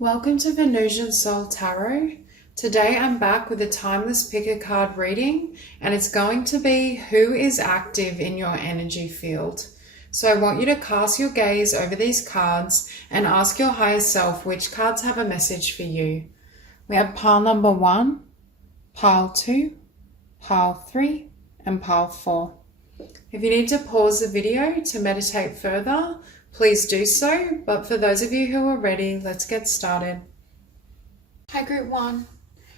Welcome to Venusian Soul Tarot. Today I'm back with a timeless pick a card reading, and it's going to be who is active in your energy field. So I want you to cast your gaze over these cards and ask your higher self which cards have a message for you. We have pile number 1, pile 2, pile 3, and pile 4. If you need to pause the video to meditate further, please do so, but for those of you who are ready, let's get started. Hi Group 1.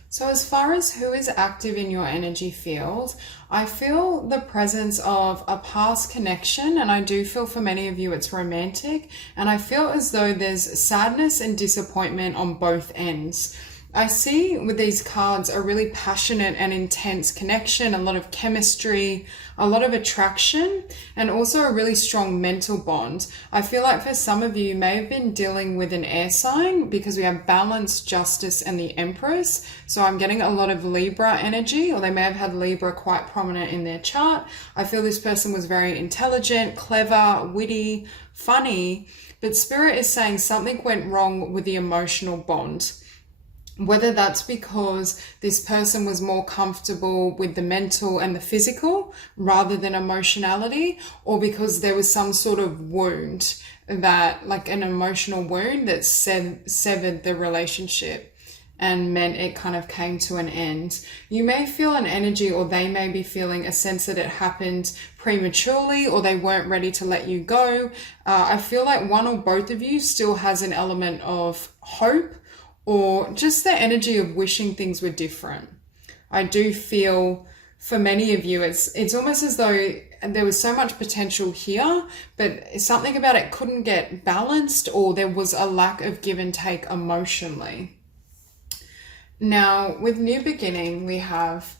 So as far as who is active in your energy field, I feel the presence of a past connection, and I do feel for many of you it's romantic, and I feel as though there's sadness and disappointment on both ends. I see with these cards a really passionate and intense connection, a lot of chemistry, a lot of attraction, and also a really strong mental bond. I feel like for some of you, you may have been dealing with an air sign because we have balance, justice, and the Empress. So I'm getting a lot of Libra energy, or they may have had Libra quite prominent in their chart. I feel this person was very intelligent, clever, witty, funny, but Spirit is saying something went wrong with the emotional bond. Whether that's because this person was more comfortable with the mental and the physical rather than emotionality, or because there was some sort of wound that, like an emotional wound that severed the relationship and meant it kind of came to an end. You may feel an energy, or they may be feeling a sense that it happened prematurely, or they weren't ready to let you go. I feel like one or both of you still has an element of hope, or just the energy of wishing things were different. I do feel for many of you, it's almost as though there was so much potential here, but something about it couldn't get balanced, or there was a lack of give and take emotionally. Now, with new beginning, we have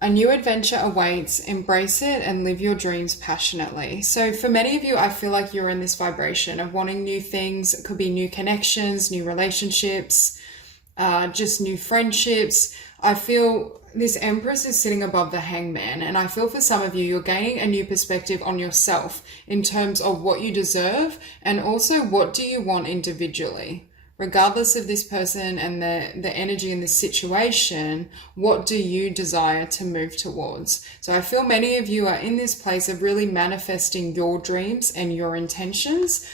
a new adventure awaits, embrace it and live your dreams passionately. So for many of you, I feel like you're in this vibration of wanting new things. It could be new connections, new relationships, just new friendships. I feel this Empress is sitting above the Hangman, and I feel for some of you, you're gaining a new perspective on yourself in terms of what you deserve, and also what do you want individually. Regardless of this person and the energy in this situation, what do you desire to move towards? So I feel many of you are in this place of really manifesting your dreams and your intentions.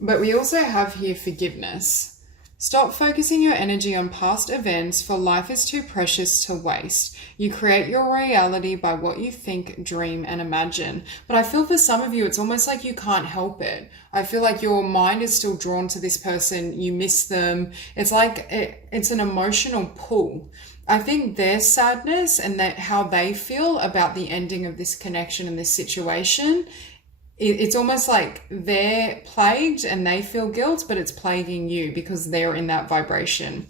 But we also have here forgiveness. Stop focusing your energy on past events, for life is too precious to waste. You create your reality by what you think, dream, and imagine. But I feel for some of you, it's almost like you can't help it. I feel like your mind is still drawn to this person. You miss them. It's like it's an emotional pull. I think their sadness and that how they feel about the ending of this connection and this situation, it's almost like they're plagued and they feel guilt, but it's plaguing you because they're in that vibration.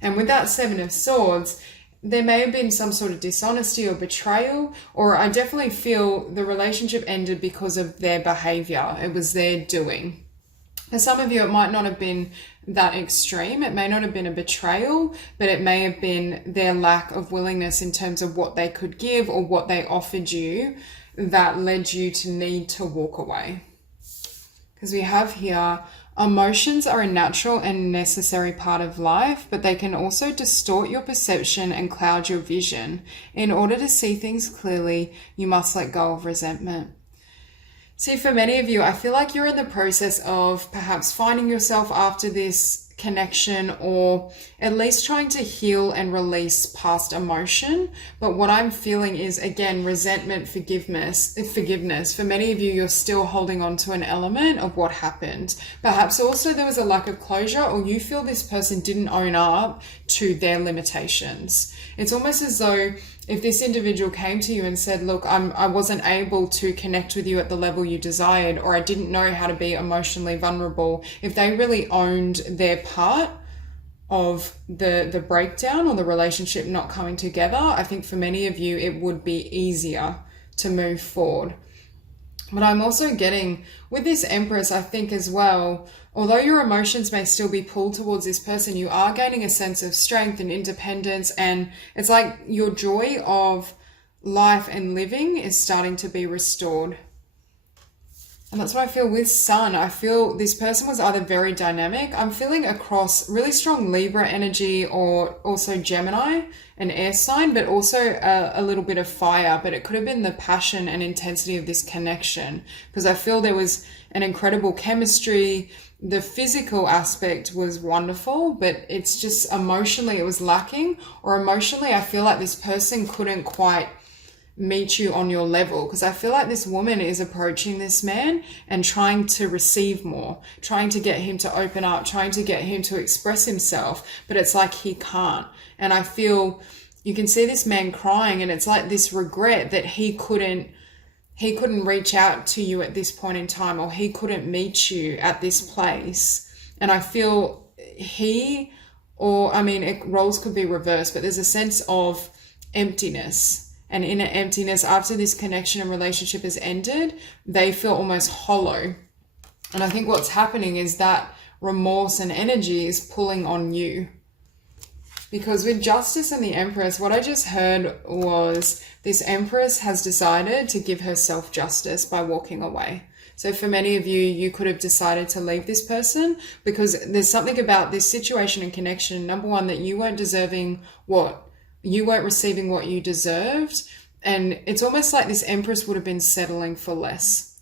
And with that Seven of Swords, there may have been some sort of dishonesty or betrayal, or I definitely feel the relationship ended because of their behavior. It was their doing. For some of you, it might not have been that extreme. It may not have been a betrayal, but it may have been their lack of willingness in terms of what they could give or what they offered you that led you to need to walk away. Because we have here, emotions are a natural and necessary part of life, but they can also distort your perception and cloud your vision. In order to see things clearly, you must let go of resentment. See, for many of you, I feel like you're in the process of perhaps finding yourself after this connection, or at least trying to heal and release past emotion. But what I'm feeling is, again, resentment, forgiveness. For many of you, you're still holding on to an element of what happened. Perhaps also there was a lack of closure, or you feel this person didn't own up to their limitations. It's almost as though if this individual came to you and said, look, I wasn't able to connect with you at the level you desired, or I didn't know how to be emotionally vulnerable, if they really owned their part of the breakdown or the relationship not coming together, I think for many of you, it would be easier to move forward. But I'm also getting with this Empress, I think as well, although your emotions may still be pulled towards this person, you are gaining a sense of strength and independence. And it's like your joy of life and living is starting to be restored. And that's what I feel with Sun. I feel this person was either very dynamic. I'm feeling across really strong Libra energy, or also Gemini, an air sign, but also a little bit of fire. But it could have been the passion and intensity of this connection, because I feel there was an incredible chemistry. The physical aspect was wonderful, but it's just emotionally it was lacking, or emotionally I feel like this person couldn't quite meet you on your level, because I feel like this woman is approaching this man and trying to receive more, trying to get him to open up, trying to get him to express himself, but it's like he can't. And I feel you can see this man crying, and it's like this regret that he couldn't reach out to you at this point in time, or he couldn't meet you at this place. And I feel roles could be reversed, but there's a sense of emptiness. And in an emptiness, after this connection and relationship has ended, they feel almost hollow. And I think what's happening is that remorse and energy is pulling on you. Because with Justice and the Empress, what I just heard was this Empress has decided to give herself justice by walking away. So for many of you, you could have decided to leave this person because there's something about this situation and connection. Number one, that you weren't receiving what you deserved. And it's almost like this Empress would have been settling for less.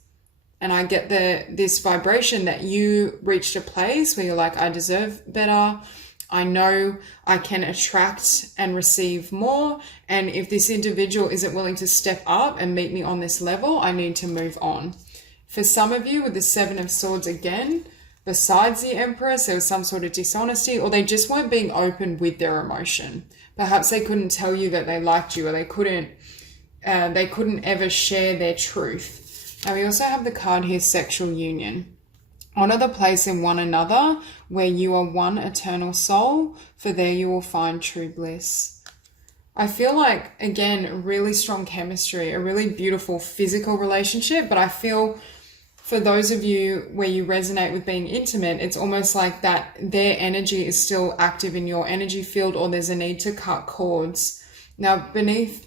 And I get this vibration that you reached a place where you're like, I deserve better. I know I can attract and receive more. And if this individual isn't willing to step up and meet me on this level, I need to move on. For some of you with the Seven of Swords again, besides the Empress, there was some sort of dishonesty, or they just weren't being open with their emotion. Perhaps they couldn't tell you that they liked you, or they couldn't ever share their truth. Now we also have the card here, sexual union. Honor the place in one another where you are one eternal soul, for there you will find true bliss. I feel like, again, really strong chemistry, a really beautiful physical relationship, but I feel for those of you where you resonate with being intimate, it's almost like that their energy is still active in your energy field, or there's a need to cut cords. Now, besides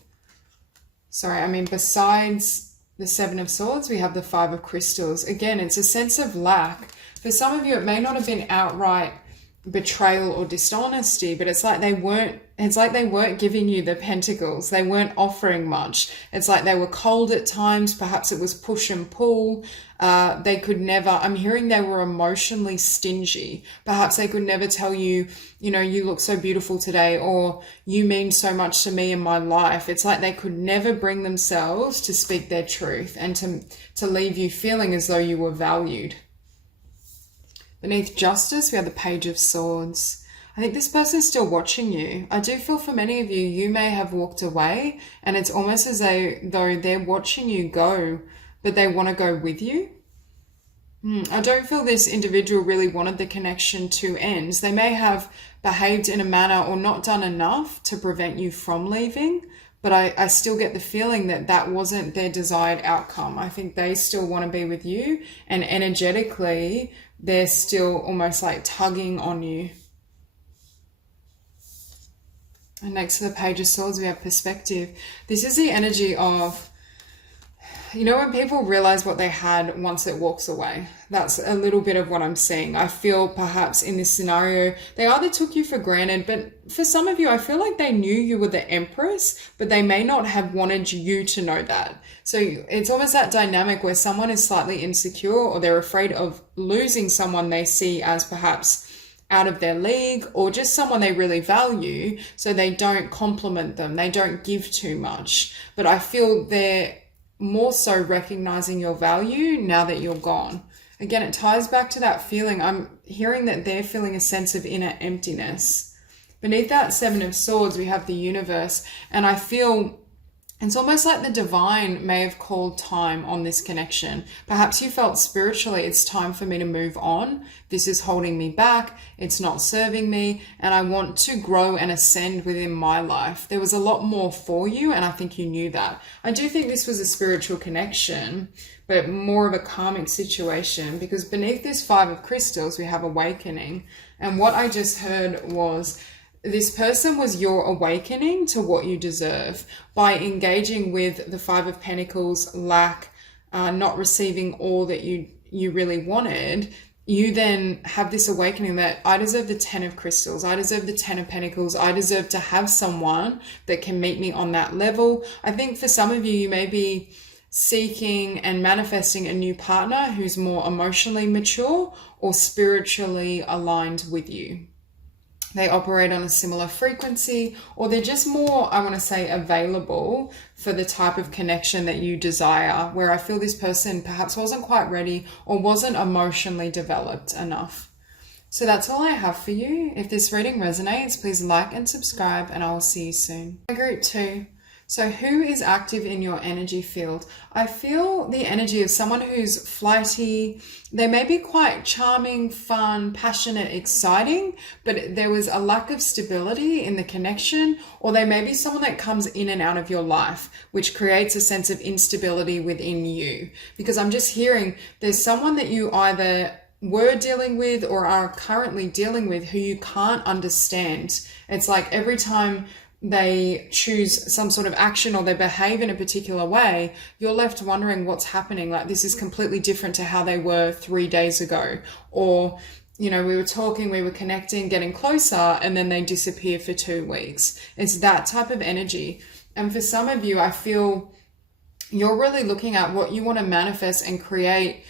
the Seven of Swords, we have the Five of Crystals. Again, it's a sense of lack. For some of you, it may not have been outright betrayal or dishonesty, but it's like they weren't giving you the pentacles. They weren't offering much. It's like they were cold at times. Perhaps it was push and pull. I'm hearing they were emotionally stingy. Perhaps they could never tell you, you look so beautiful today, or you mean so much to me in my life. It's like they could never bring themselves to speak their truth and to leave you feeling as though you were valued. Beneath Justice, we have the Page of Swords. I think this person is still watching you. I do feel for many of you, you may have walked away, and it's almost as though they're watching you go, but they want to go with you. I don't feel this individual really wanted the connection to end. They may have behaved in a manner or not done enough to prevent you from leaving, but I still get the feeling that wasn't their desired outcome. I think they still want to be with you, and energetically, they're still almost like tugging on you. And next to the Page of Swords, we have Perspective. This is the energy of, when people realize what they had once it walks away. That's a little bit of what I'm seeing. I feel perhaps in this scenario, they either took you for granted, but for some of you, I feel like they knew you were the Empress, but they may not have wanted you to know that. So it's almost that dynamic where someone is slightly insecure, or they're afraid of losing someone they see as perhaps out of their league, or just someone they really value, so they don't compliment them, they don't give too much. But I feel they're more so recognizing your value now that you're gone. Again, it ties back to that feeling. I'm hearing that they're feeling a sense of inner emptiness. Beneath that Seven of Swords, we have the Universe, and I feel it's almost like the divine may have called time on this connection. Perhaps you felt spiritually, it's time for me to move on. This is holding me back. It's not serving me. And I want to grow and ascend within my life. There was a lot more for you, and I think you knew that. I do think this was a spiritual connection, but more of a karmic situation, because beneath this Five of Crystals, we have awakening. And what I just heard was, this person was your awakening to what you deserve by engaging with the Five of Pentacles, lack, not receiving all that you really wanted, you then have this awakening that I deserve the 10 of crystals, I deserve the 10 of pentacles, I deserve to have someone that can meet me on that level. I think for some of you, you may be seeking and manifesting a new partner who's more emotionally mature or spiritually aligned with you. They operate on a similar frequency, or they're just more, I want to say, available for the type of connection that you desire, where I feel this person perhaps wasn't quite ready or wasn't emotionally developed enough. So that's all I have for you. If this reading resonates, please like and subscribe, and I will see you soon. Group 2. So who is active in your energy field? I feel the energy of someone who's flighty. They may be quite charming, fun, passionate, exciting, but there was a lack of stability in the connection, or they may be someone that comes in and out of your life, which creates a sense of instability within you. Because I'm just hearing there's someone that you either were dealing with or are currently dealing with who you can't understand. It's like every time they choose some sort of action or they behave in a particular way, you're left wondering what's happening. Like, this is completely different to how they were 3 days ago. Or, we were talking, we were connecting, getting closer, and then they disappear for 2 weeks. It's that type of energy. And for some of you, I feel you're really looking at what you want to manifest and create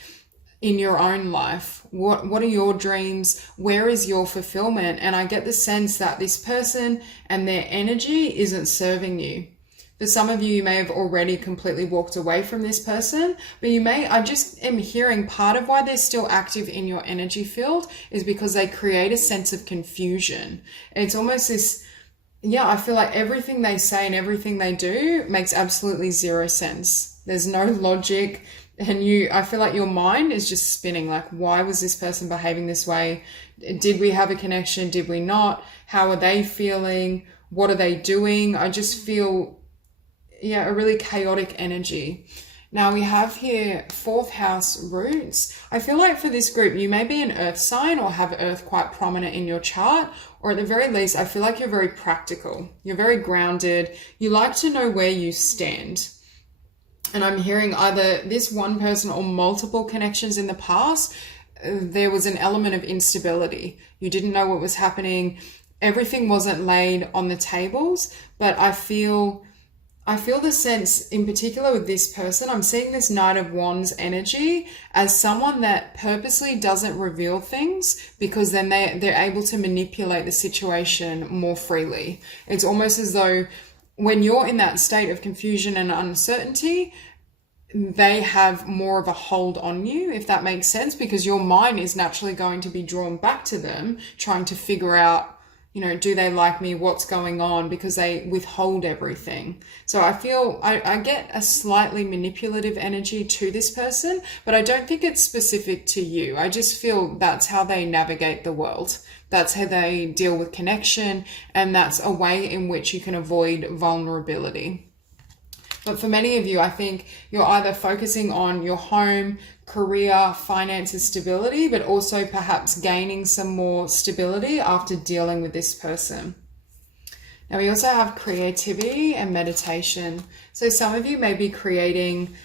in your own life. What are your dreams? Where is your fulfillment? And I get the sense that this person and their energy isn't serving you. For some of you, you may have already completely walked away from this person, but I just am hearing part of why they're still active in your energy field is because they create a sense of confusion. It's almost this, I feel like everything they say and everything they do makes absolutely zero sense. There's no logic. And I feel like your mind is just spinning, like, why was this person behaving this way? Did we have a connection? Did we not? How are they feeling? What are they doing? I just feel, a really chaotic energy. Now we have here 4th house roots. I feel like for this group, you may be an earth sign or have earth quite prominent in your chart, or at the very least, I feel like you're very practical. You're very grounded. You like to know where you stand. And I'm hearing either this one person or multiple connections in the past, there was an element of instability. You didn't know what was happening. Everything wasn't laid on the tables, but I feel the sense in particular with this person, I'm seeing this Knight of Wands energy as someone that purposely doesn't reveal things because then they're able to manipulate the situation more freely. It's almost as though when you're in that state of confusion and uncertainty, they have more of a hold on you, if that makes sense, because your mind is naturally going to be drawn back to them, trying to figure out, do they like me? What's going on? Because they withhold everything. So I feel I get a slightly manipulative energy to this person, but I don't think it's specific to you. I just feel that's how they navigate the world. That's how they deal with connection, and that's a way in which you can avoid vulnerability. But for many of you, I think you're either focusing on your home, career, finances, stability, but also perhaps gaining some more stability after dealing with this person. Now we also have creativity and meditation. So some of you may be creating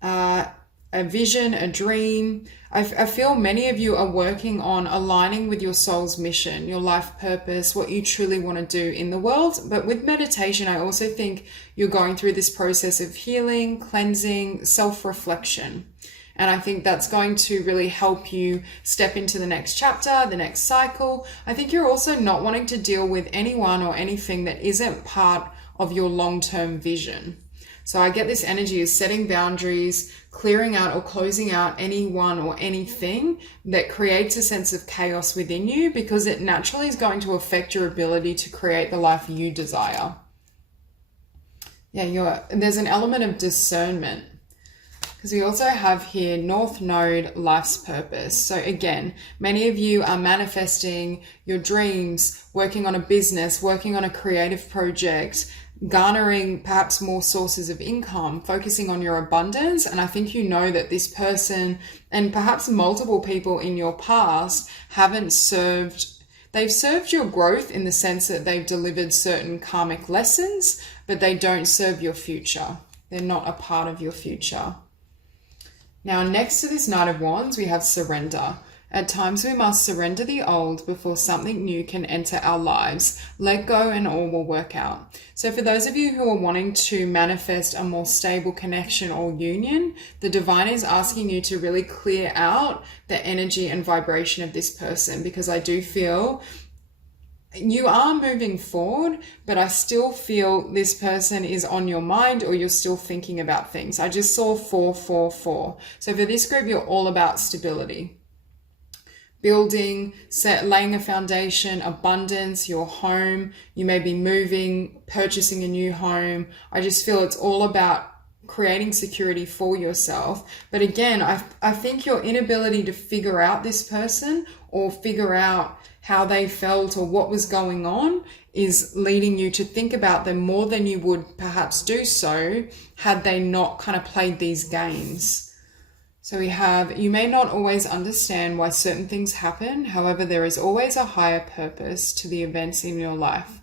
a vision, a dream. I feel many of you are working on aligning with your soul's mission, your life purpose, what you truly want to do in the world. But with meditation, I also think you're going through this process of healing, cleansing, self-reflection. And I think that's going to really help you step into the next chapter, the next cycle. I think you're also not wanting to deal with anyone or anything that isn't part of your long-term vision. So I get this energy of setting boundaries, clearing out or closing out anyone or anything that creates a sense of chaos within you, because it naturally is going to affect your ability to create the life you desire. There's an element of discernment, because we also have here North Node, life's purpose. So again, many of you are manifesting your dreams, working on a business, working on a creative project, garnering perhaps more sources of income, focusing on your abundance. And I think you know that this person and perhaps multiple people in your past they've served your growth in the sense that they've delivered certain karmic lessons, but they don't serve your future. They're not a part of your future. Now, next to this Knight of Wands, we have surrender. At times we must surrender the old before something new can enter our lives. Let go and all will work out. So for those of you who are wanting to manifest a more stable connection or union, the divine is asking you to really clear out the energy and vibration of this person, because I do feel you are moving forward, but I still feel this person is on your mind, or you're still thinking about things. I just saw 444. So for this group, you're all about stability. Building, laying a foundation, abundance, your home. You may be moving, purchasing a new home. I just feel it's all about creating security for yourself. But again, I think your inability to figure out this person or figure out how they felt or what was going on is leading you to think about them more than you would perhaps do so had they not kind of played these games. So we have, you may not always understand why certain things happen. However, there is always a higher purpose to the events in your life.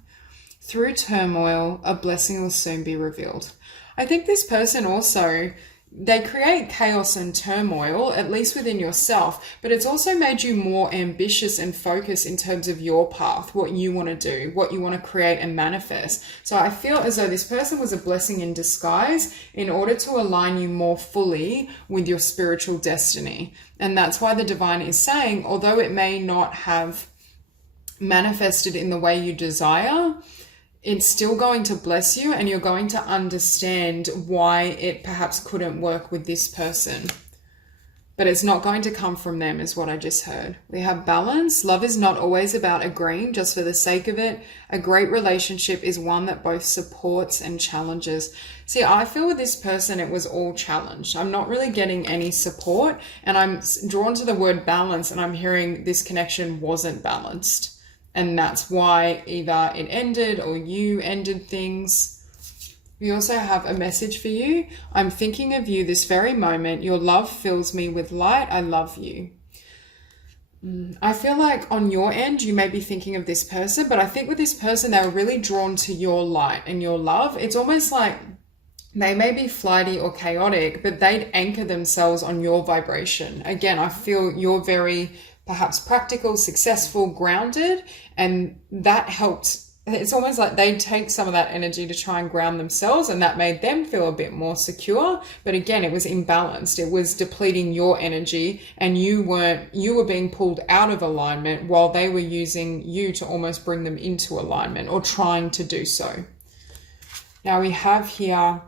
Through turmoil, a blessing will soon be revealed. I think this person also, they create chaos and turmoil, at least within yourself, but it's also made you more ambitious and focused in terms of your path, what you want to do, what you want to create and manifest. So I feel as though this person was a blessing in disguise in order to align you more fully with your spiritual destiny. And that's why the divine is saying, although it may not have manifested in the way you desire, it's still going to bless you, and you're going to understand why it perhaps couldn't work with this person. But it's not going to come from them, is what I just heard. We have balance. Love is not always about agreeing just for the sake of it. A great relationship is one that both supports and challenges. See, I feel with this person, it was all challenged. I'm not really getting any support, and I'm drawn to the word balance, and I'm hearing this connection wasn't balanced. And that's why either it ended or you ended things. We also have a message for you. I'm thinking of you this very moment. Your love fills me with light. I love you. I feel like on your end, you may be thinking of this person, but I think with this person, they're really drawn to your light and your love. It's almost like they may be flighty or chaotic, but they'd anchor themselves on your vibration. Again, I feel you're very perhaps practical, successful, grounded, and that helped. It's almost like they take some of that energy to try and ground themselves, and that made them feel a bit more secure. But again, it was imbalanced. It was depleting your energy, and you were being pulled out of alignment while they were using you to almost bring them into alignment, or trying to do so. Now we have here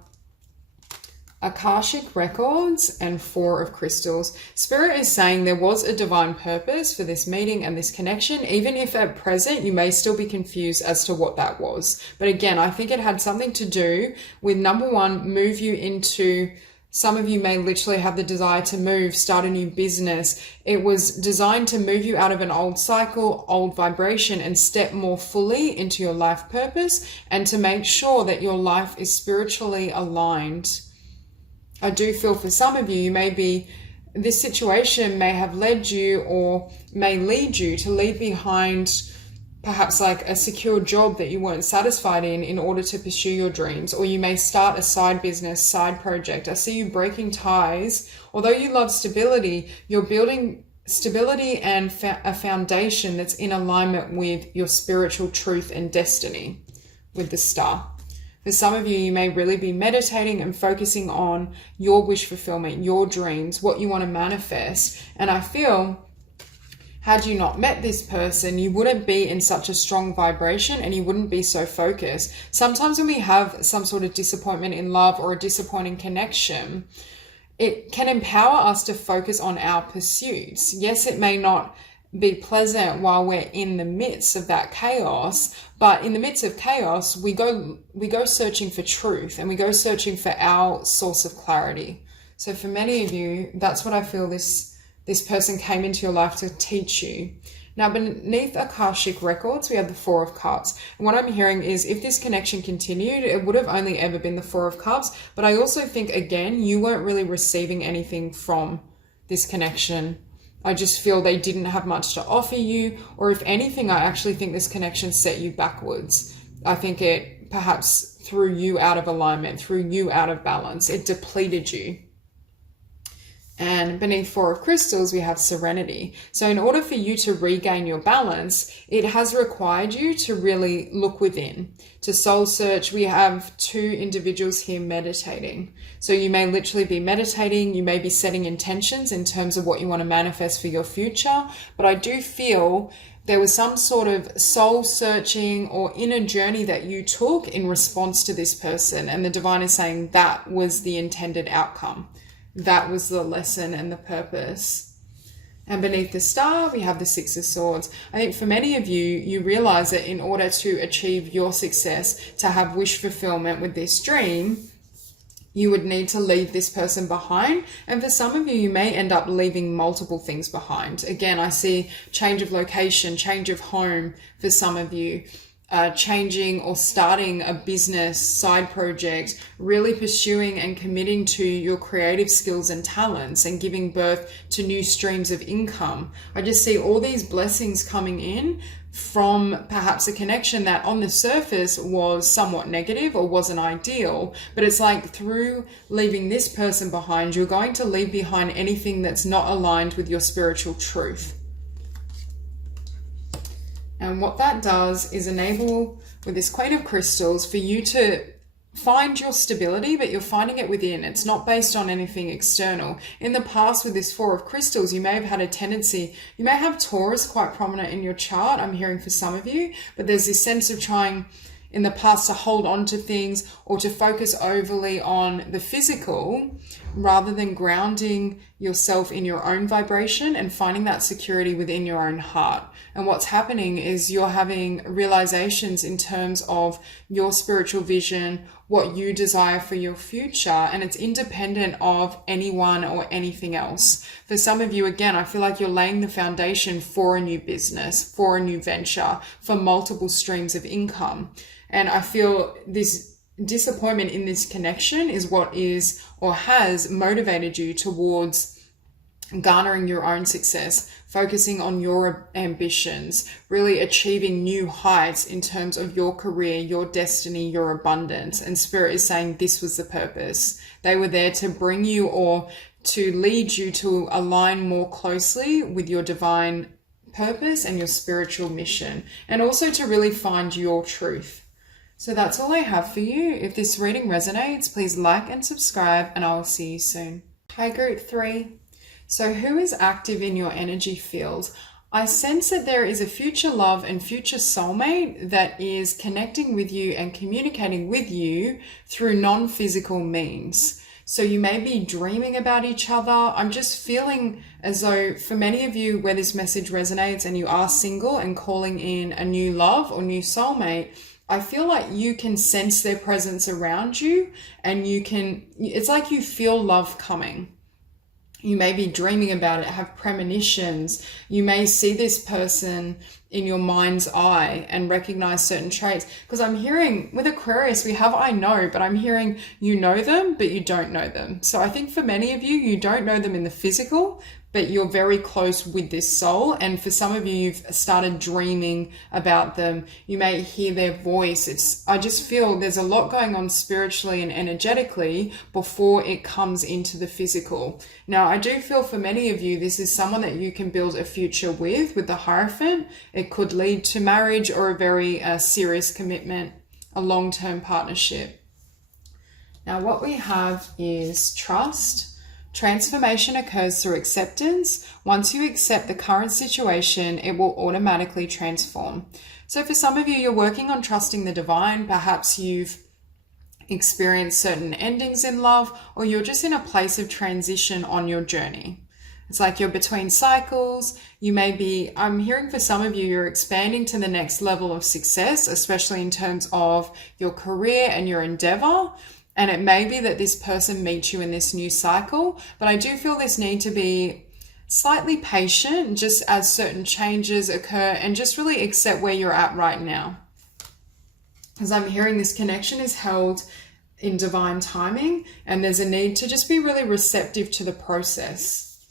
Akashic Records and 4 of Crystals. Spirit is saying there was a divine purpose for this meeting and this connection, even if at present you may still be confused as to what that was. But again, I think it had something to do with, number one, move you into, some of you may literally have the desire to move, start a new business. It was designed to move you out of an old cycle, old vibration, and step more fully into your life purpose, and to make sure that your life is spiritually aligned. I do feel for some of you, this situation may have led you, or may lead you to leave behind perhaps like a secure job that you weren't satisfied in order to pursue your dreams. Or you may start a side business, side project. I see you breaking ties. Although you love stability, you're building stability and a foundation that's in alignment with your spiritual truth and destiny with the Star. For some of you, you may really be meditating and focusing on your wish fulfillment, your dreams, what you want to manifest. And I feel, had you not met this person, you wouldn't be in such a strong vibration, and you wouldn't be so focused. Sometimes when we have some sort of disappointment in love or a disappointing connection, it can empower us to focus on our pursuits. Yes, it may not be pleasant while we're in the midst of that chaos, but in the midst of chaos, we go searching for truth, and we go searching for our source of clarity. So for many of you, that's what I feel this person came into your life to teach you. Now, beneath Akashic Records, we have the 4 of Cups. And what I'm hearing is, if this connection continued, it would have only ever been the 4 of Cups. But I also think, again, you weren't really receiving anything from this connection. I just feel they didn't have much to offer you, or if anything, I actually think this connection set you backwards. I think it perhaps threw you out of alignment, threw you out of balance. It depleted you. And beneath Four of Crystals, we have Serenity. So in order for you to regain your balance, it has required you to really look within, to soul search. We have two individuals here meditating. So you may literally be meditating, you may be setting intentions in terms of what you want to manifest for your future. But I do feel there was some sort of soul searching or inner journey that you took in response to this person. And the divine is saying that was the intended outcome. That was the lesson and the purpose. And beneath the star, we have the Six of Swords. I think for many of you, you realize that in order to achieve your success, to have wish fulfillment with this dream, you would need to leave this person behind. And for some of you, you may end up leaving multiple things behind. Again, I see change of location, change of home for some of you. Changing or starting a business, side project, really pursuing and committing to your creative skills and talents and giving birth to new streams of income. I just see all these blessings coming in from perhaps a connection that on the surface was somewhat negative or wasn't ideal, but it's like through leaving this person behind, you're going to leave behind anything that's not aligned with your spiritual truth. And what that does is enable, with this Queen of Crystals, for you to find your stability, but you're finding it within. It's not based on anything external. In the past with this Four of Crystals, you may have had a tendency, you may have Taurus quite prominent in your chart, I'm hearing for some of you, but there's this sense of trying in the past to hold on to things or to focus overly on the physical rather than grounding yourself in your own vibration and finding that security within your own heart. And what's happening is you're having realizations in terms of your spiritual vision, what you desire for your future, and it's independent of anyone or anything else. For some of you, again, I feel like you're laying the foundation for a new business, for a new venture, for multiple streams of income. And I feel this disappointment in this connection is what is or has motivated you towards garnering your own success, focusing on your ambitions, really achieving new heights in terms of your career, your destiny, your abundance. And Spirit is saying this was the purpose. They were there to bring you or to lead you to align more closely with your divine purpose and your spiritual mission, and also to really find your truth. So that's all I have for you. If this reading resonates, please like and subscribe, and I will see you soon. Hi, Group 3. So who is active in your energy field? I sense that there is a future love and future soulmate that is connecting with you and communicating with you through non-physical means. So you may be dreaming about each other. I'm just feeling as though for many of you where this message resonates and you are single and calling in a new love or new soulmate, I feel like you can sense their presence around you and it's like you feel love coming. You may be dreaming about it, have premonitions. You may see this person in your mind's eye and recognize certain traits. Because I'm hearing, with Aquarius, we have I know, but I'm hearing you know them, but you don't know them. So I think for many of you, you don't know them in the physical, but you're very close with this soul. And for some of you, you've started dreaming about them. You may hear their voice. I just feel there's a lot going on spiritually and energetically before it comes into the physical. Now, I do feel for many of you, this is someone that you can build a future with the Hierophant. It could lead to marriage or a very serious commitment, a long-term partnership. Now, what we have is trust. Transformation occurs through acceptance. Once you accept the current situation, it will automatically transform. So for some of you, you're working on trusting the divine. Perhaps you've experienced certain endings in love, or you're just in a place of transition on your journey. It's like you're between cycles. You may be, I'm hearing for some of you, you're expanding to the next level of success, especially in terms of your career and your endeavor. And it may be that this person meets you in this new cycle, but I do feel this need to be slightly patient just as certain changes occur and just really accept where you're at right now. As I'm hearing, this connection is held in divine timing and there's a need to just be really receptive to the process.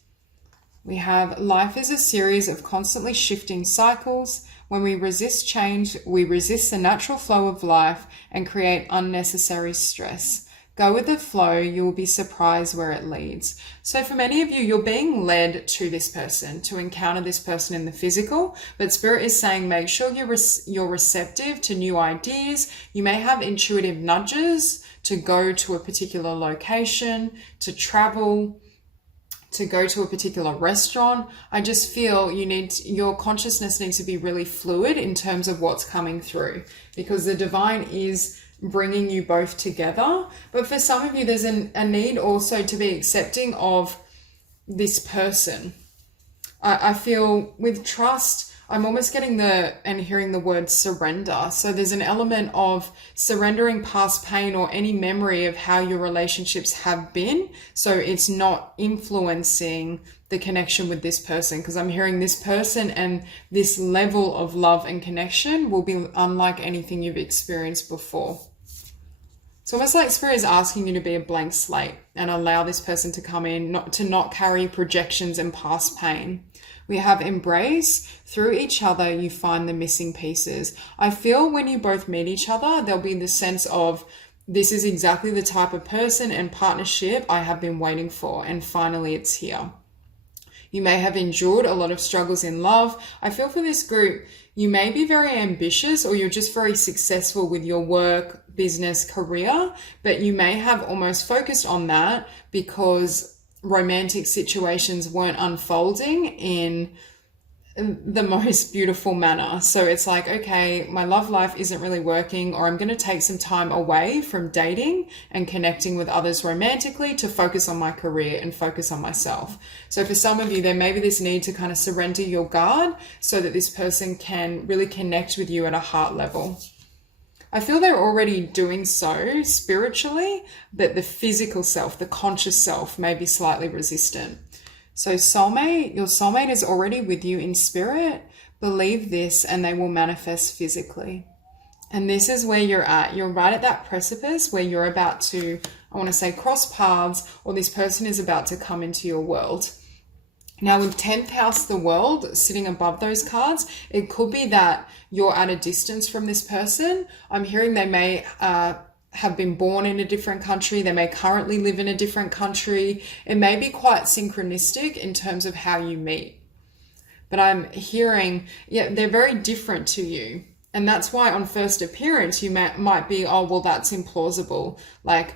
We have life is a series of constantly shifting cycles. When we resist change, we resist the natural flow of life and create unnecessary stress. Go with the flow. You will be surprised where it leads. So for many of you, you're being led to this person, to encounter this person in the physical, but Spirit is saying make sure you're receptive to new ideas. You may have intuitive nudges to go to a particular location, to travel, to go to a particular restaurant. I just feel your consciousness needs to be really fluid in terms of what's coming through, because the divine is bringing you both together. But for some of you, there's a need also to be accepting of this person. I feel with trust, I'm almost getting and hearing the word surrender. So there's an element of surrendering past pain or any memory of how your relationships have been, so it's not influencing the connection with this person, because I'm hearing this person and this level of love and connection will be unlike anything you've experienced before. It's almost like Spirit is asking you to be a blank slate and allow this person to come in, not carry projections and past pain. We have embrace. Through each other, you find the missing pieces. I feel when you both meet each other, there'll be the sense of, this is exactly the type of person and partnership I have been waiting for, and finally it's here. You may have endured a lot of struggles in love. I feel for this group, you may be very ambitious, or you're just very successful with your work, business, career, but you may have almost focused on that because romantic situations weren't unfolding in the most beautiful manner. So it's like, okay, my love life isn't really working, or I'm going to take some time away from dating and connecting with others romantically to focus on my career and focus on myself. So for some of you, there may be this need to kind of surrender your guard so that this person can really connect with you at a heart level. I feel they're already doing so spiritually, but the physical self, the conscious self, may be slightly resistant. So your soulmate is already with you in spirit. Believe this and they will manifest physically. And this is where you're at. You're right at that precipice where you're about to, I want to say, cross paths, or this person is about to come into your world. Now with 10th house, the world, sitting above those cards, it could be that you're at a distance from this person. I'm hearing they may have been born in a different country. They may currently live in a different country. It may be quite synchronistic in terms of how you meet. But I'm hearing, they're very different to you. And that's why on first appearance, you might be, oh, well, that's implausible. Like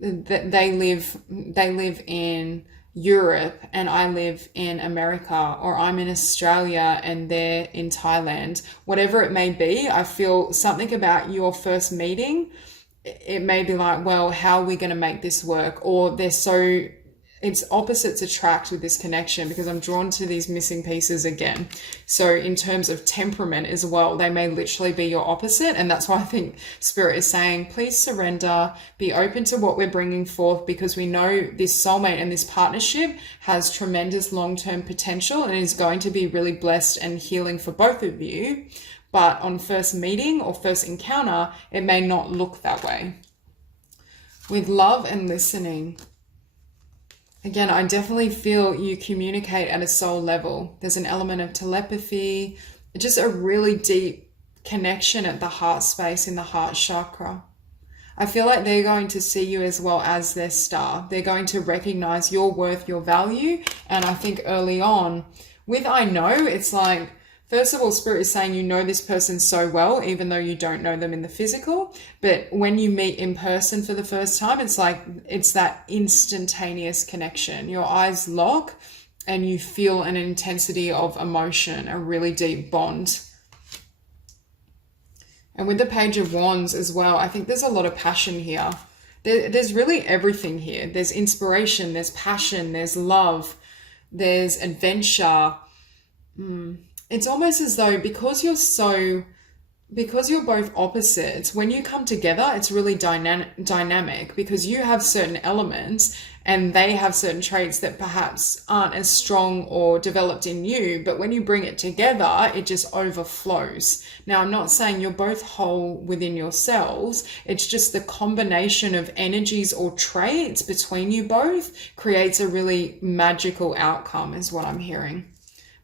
they live in Europe and I live in America, or I'm in Australia and they're in Thailand. Whatever it may be, I feel something about your first meeting, it may be like, well, how are we going to make this work? Or it's opposites attract with this connection, because I'm drawn to these missing pieces again. So in terms of temperament as well, they may literally be your opposite. And that's why I think Spirit is saying, please surrender, be open to what we're bringing forth, because we know this soulmate and this partnership has tremendous long-term potential and is going to be really blessed and healing for both of you. But on first meeting or first encounter, it may not look that way. With love and listening, again, I definitely feel you communicate at a soul level. There's an element of telepathy, just a really deep connection at the heart space, in the heart chakra. I feel like they're going to see you as well as their star. They're going to recognize your worth, your value. And I think early on, with I know, it's like, first of all, Spirit is saying you know this person so well, even though you don't know them in the physical. But when you meet in person for the first time, it's like, it's that instantaneous connection. Your eyes lock and you feel an intensity of emotion, a really deep bond. And with the Page of Wands as well, I think there's a lot of passion here. There's really everything here. There's inspiration, there's passion, there's love, there's adventure. It's almost as though because you're both opposites, when you come together, it's really dynamic, because you have certain elements and they have certain traits that perhaps aren't as strong or developed in you. But when you bring it together, it just overflows. Now, I'm not saying you're both whole within yourselves. It's just the combination of energies or traits between you both creates a really magical outcome, is what I'm hearing.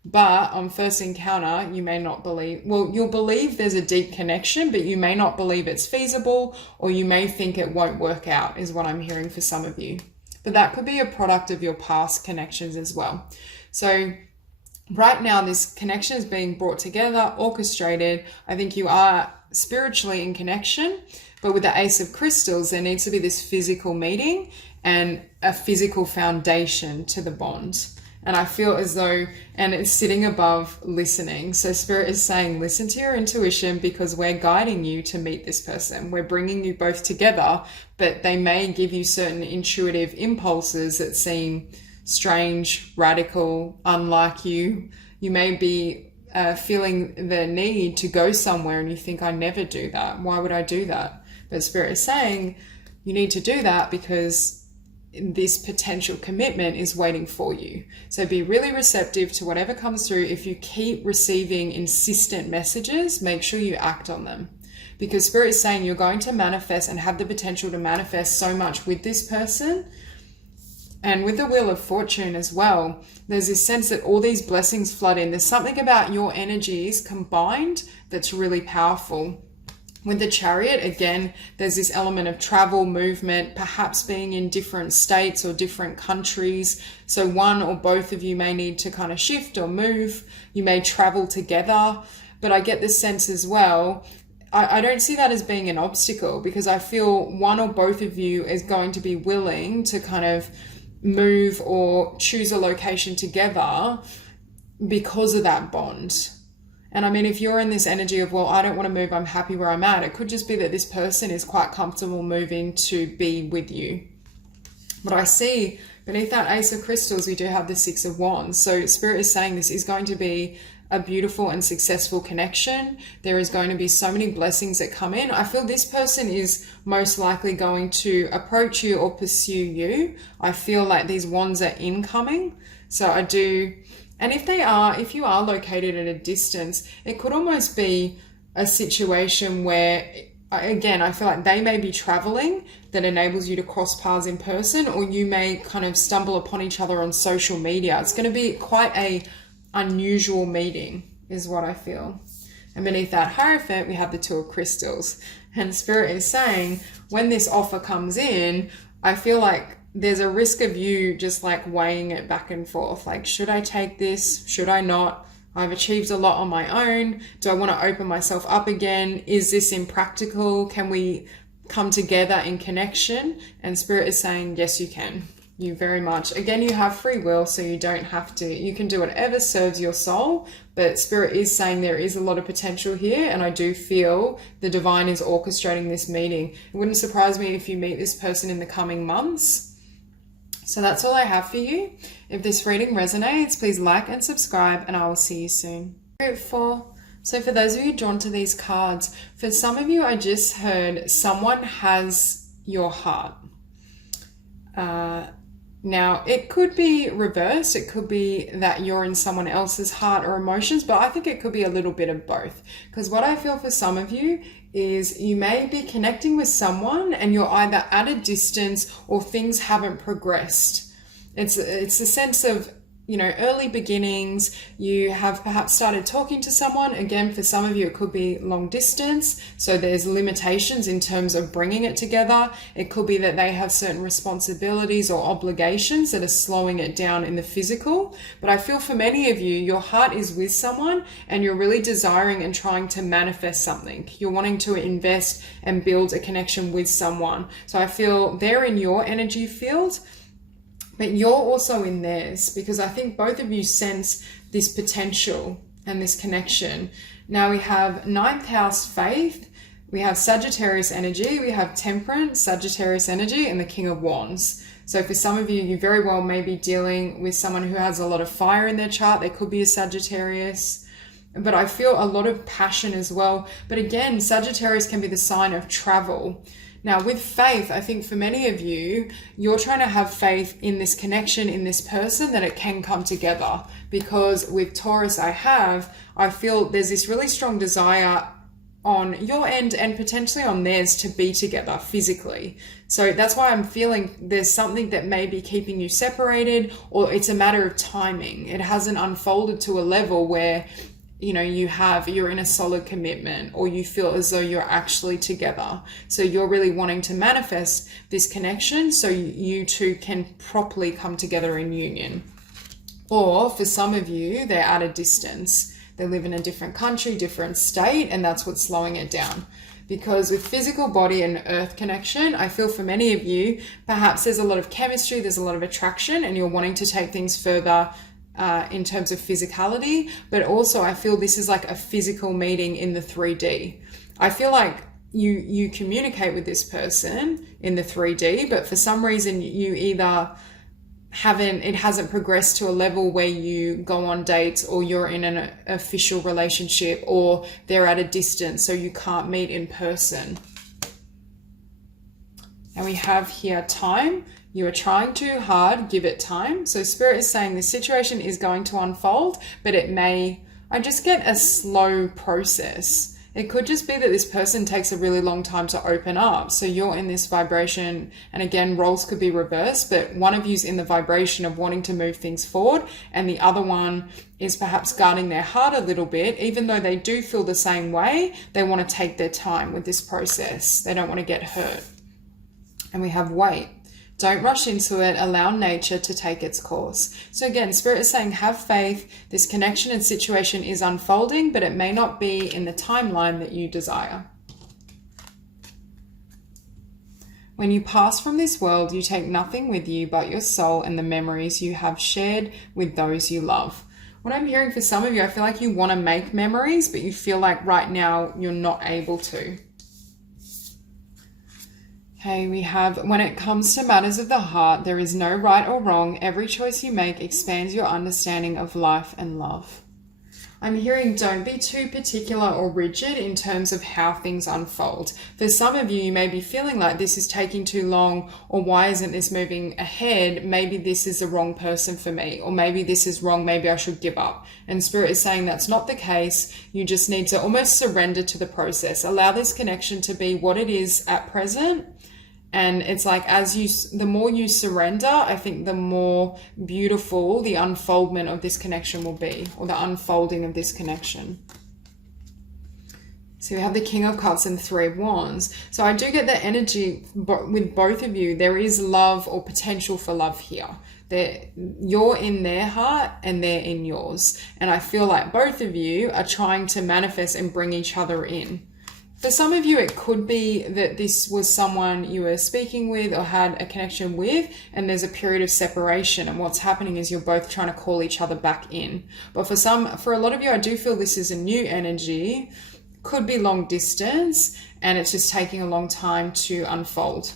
But on first encounter, you may not believe, well, you'll believe there's a deep connection, but you may not believe it's feasible, or you may think it won't work out, is what I'm hearing for some of you. But that could be a product of your past connections as well. So right now, this connection is being brought together, orchestrated. I think you are spiritually in connection, but with the Ace of Crystals, there needs to be this physical meeting and a physical foundation to the bond. And I feel as though, and it's sitting above listening. So Spirit is saying, listen to your intuition, because we're guiding you to meet this person. We're bringing you both together, but they may give you certain intuitive impulses that seem strange, radical, unlike you. You may be feeling the need to go somewhere and you think, I never do that. Why would I do that? But Spirit is saying, you need to do that because this potential commitment is waiting for you. So be really receptive to whatever comes through. If you keep receiving insistent messages, make sure you act on them, because Spirit is saying you're going to manifest and have the potential to manifest so much with this person. And with the Wheel of Fortune as well, there's this sense that all these blessings flood in. There's something about your energies combined that's really powerful. With the Chariot, again, there's this element of travel, movement, perhaps being in different states or different countries. So one or both of you may need to kind of shift or move. You may travel together. But I get this sense as well, I don't see that as being an obstacle, because I feel one or both of you is going to be willing to kind of move or choose a location together because of that bond. And I mean, if you're in this energy of, well, I don't want to move, I'm happy where I'm at, it could just be that this person is quite comfortable moving to be with you. But I see beneath that Ace of Crystals, we do have the Six of Wands. So Spirit is saying this is going to be a beautiful and successful connection. There is going to be so many blessings that come in. I feel this person is most likely going to approach you or pursue you. I feel like these wands are incoming. So I do. And if you are located at a distance, it could almost be a situation where, again, I feel like they may be traveling that enables you to cross paths in person, or you may kind of stumble upon each other on social media. It's going to be quite a unusual meeting, is what I feel. And beneath that Hierophant, we have the Two of Crystals. And Spirit is saying, when this offer comes in, I feel like there's a risk of you just like weighing it back and forth. Like, should I take this? Should I not? I've achieved a lot on my own. Do I want to open myself up again? Is this impractical? Can we come together in connection? And Spirit is saying, yes, you can. You very much. Again, you have free will, so you don't have to. You can do whatever serves your soul. But Spirit is saying there is a lot of potential here. And I do feel the divine is orchestrating this meeting. It wouldn't surprise me if you meet this person in the coming months. So that's all I have for you. If this reading resonates, please like and subscribe, and I will see you soon. So for those of you drawn to these cards, for some of you, I just heard someone has your heart. Now, it could be reversed. It could be that you're in someone else's heart or emotions, but I think it could be a little bit of both. Because what I feel for some of you is you may be connecting with someone and you're either at a distance or things haven't progressed. It's a sense of, you know, early beginnings. You have perhaps started talking to someone. Again, for some of you, it could be long distance. So there's limitations in terms of bringing it together. It could be that they have certain responsibilities or obligations that are slowing it down in the physical. But I feel for many of you, your heart is with someone and you're really desiring and trying to manifest something. You're wanting to invest and build a connection with someone. So I feel they're in your energy field, but you're also in theirs, because I think both of you sense this potential and this connection. Now we have 9th house faith, we have Sagittarius energy, we have Temperance, Sagittarius energy, and the King of Wands. So for some of you, you very well may be dealing with someone who has a lot of fire in their chart. They could be a Sagittarius. But I feel a lot of passion as well. But again, Sagittarius can be the sign of travel. Now with faith, I think for many of you, you're trying to have faith in this connection, in this person, that it can come together. Because with Taurus I feel there's this really strong desire on your end and potentially on theirs to be together physically. So that's why I'm feeling there's something that may be keeping you separated, or it's a matter of timing. It hasn't unfolded to a level where you're in a solid commitment, or you feel as though you're actually together. So you're really wanting to manifest this connection so you two can properly come together in union. Or for some of you, they're at a distance. They live in a different country, different state, and that's what's slowing it down. Because with physical body and earth connection, I feel for many of you, perhaps there's a lot of chemistry, there's a lot of attraction, and you're wanting to take things further in terms of physicality. But also I feel this is like a physical meeting in the 3D. I feel like you communicate with this person in the 3D, but for some reason you either it hasn't progressed to a level where you go on dates, or you're in an official relationship, or they're at a distance so you can't meet in person. And we have here time. You are trying too hard, give it time. So Spirit is saying this situation is going to unfold, but I just get a slow process. It could just be that this person takes a really long time to open up. So you're in this vibration, and again, roles could be reversed, but one of you's in the vibration of wanting to move things forward, and the other one is perhaps guarding their heart a little bit. Even though they do feel the same way, they want to take their time with this process. They don't want to get hurt. And we have wait. Don't rush into it. Allow nature to take its course. So again, Spirit is saying, have faith. This connection and situation is unfolding, but it may not be in the timeline that you desire. When you pass from this world, you take nothing with you but your soul and the memories you have shared with those you love. What I'm hearing for some of you, I feel like you want to make memories, but you feel like right now you're not able to. Okay, we have, when it comes to matters of the heart, there is no right or wrong. Every choice you make expands your understanding of life and love. I'm hearing don't be too particular or rigid in terms of how things unfold. For some of you, you may be feeling like this is taking too long, or why isn't this moving ahead? Maybe this is the wrong person for me, or maybe this is wrong. Maybe I should give up. And Spirit is saying that's not the case. You just need to almost surrender to the process. Allow this connection to be what it is at present. And it's like, the more you surrender, I think the more beautiful the unfoldment of this connection will be, or the unfolding of this connection. So we have the King of Cups and 3 of Wands. So I do get the energy with both of you. There is love or potential for love here. You're in their heart and they're in yours. And I feel like both of you are trying to manifest and bring each other in. For some of you, it could be that this was someone you were speaking with or had a connection with, and there's a period of separation, and what's happening is you're both trying to call each other back in. But for a lot of you, I do feel this is a new energy, could be long distance, and it's just taking a long time to unfold.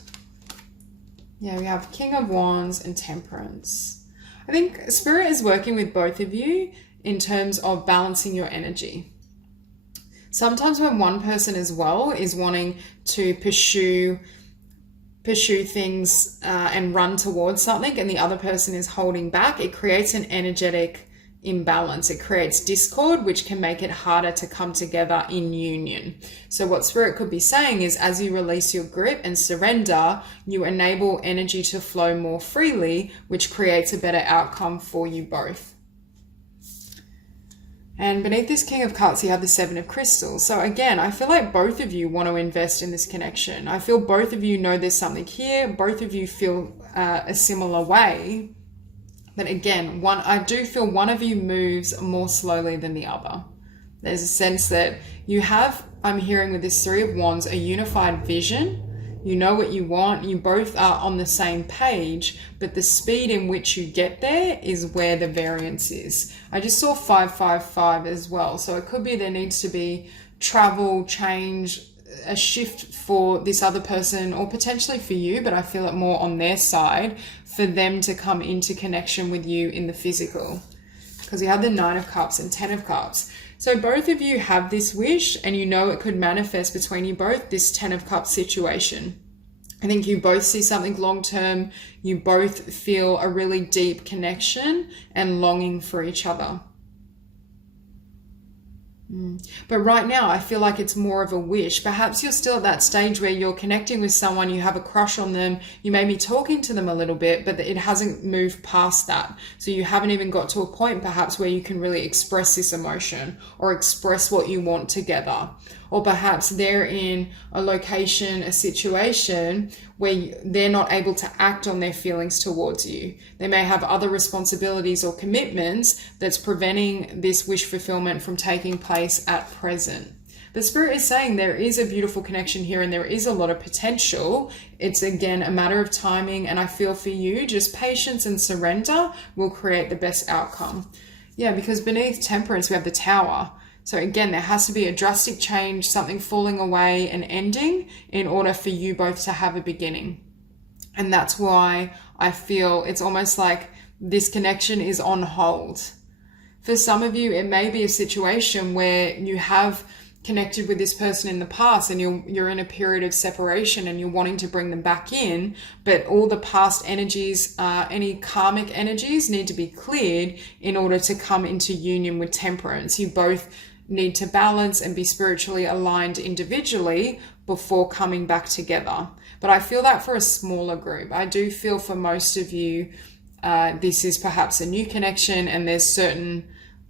Yeah, we have King of Wands and Temperance. I think Spirit is working with both of you in terms of balancing your energy. Sometimes when one person as well is wanting to pursue things and run towards something, and the other person is holding back, it creates an energetic imbalance. It creates discord, which can make it harder to come together in union. So what Spirit could be saying is, as you release your grip and surrender, you enable energy to flow more freely, which creates a better outcome for you both. And beneath this King of Cups, you have the 7 of Crystals. So again, I feel like both of you want to invest in this connection. I feel both of you know there's something here. Both of you feel a similar way. But again, I do feel one of you moves more slowly than the other. There's a sense that you have, I'm hearing with this 3 of Wands, a unified vision. You know what you want. You both are on the same page, but the speed in which you get there is where the variance is. I just saw 555 as well. So it could be there needs to be travel, change, a shift for this other person, or potentially for you, but I feel it more on their side, for them to come into connection with you in the physical. Because you have the 9 of Cups and 10 of Cups. So both of you have this wish, and you know it could manifest between you both, this 10 of Cups situation. I think you both see something long-term. You both feel a really deep connection and longing for each other. But right now, I feel like it's more of a wish. Perhaps you're still at that stage where you're connecting with someone, you have a crush on them, you may be talking to them a little bit, but it hasn't moved past that. So you haven't even got to a point perhaps where you can really express this emotion or express what you want together. Or perhaps they're in a location, a situation where they're not able to act on their feelings towards you. They may have other responsibilities or commitments that's preventing this wish fulfillment from taking place at present. But Spirit is saying there is a beautiful connection here and there is a lot of potential. It's again a matter of timing, and I feel for you, just patience and surrender will create the best outcome. Yeah, because beneath Temperance we have the Tower. So again, there has to be a drastic change, something falling away and ending in order for you both to have a beginning. And that's why I feel it's almost like this connection is on hold. For some of you, it may be a situation where you have connected with this person in the past and you're in a period of separation and you're wanting to bring them back in, but all the past energies, any karmic energies need to be cleared in order to come into union with Temperance. You both need to balance and be spiritually aligned individually before coming back together. But I feel that for a smaller group. I do feel for most of you, this is perhaps a new connection and there's certain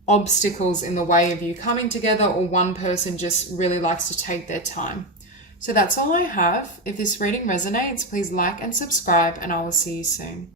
obstacles in the way of you coming together, or one person just really likes to take their time. So that's all I have. If this reading resonates, please like and subscribe, and I will see you soon.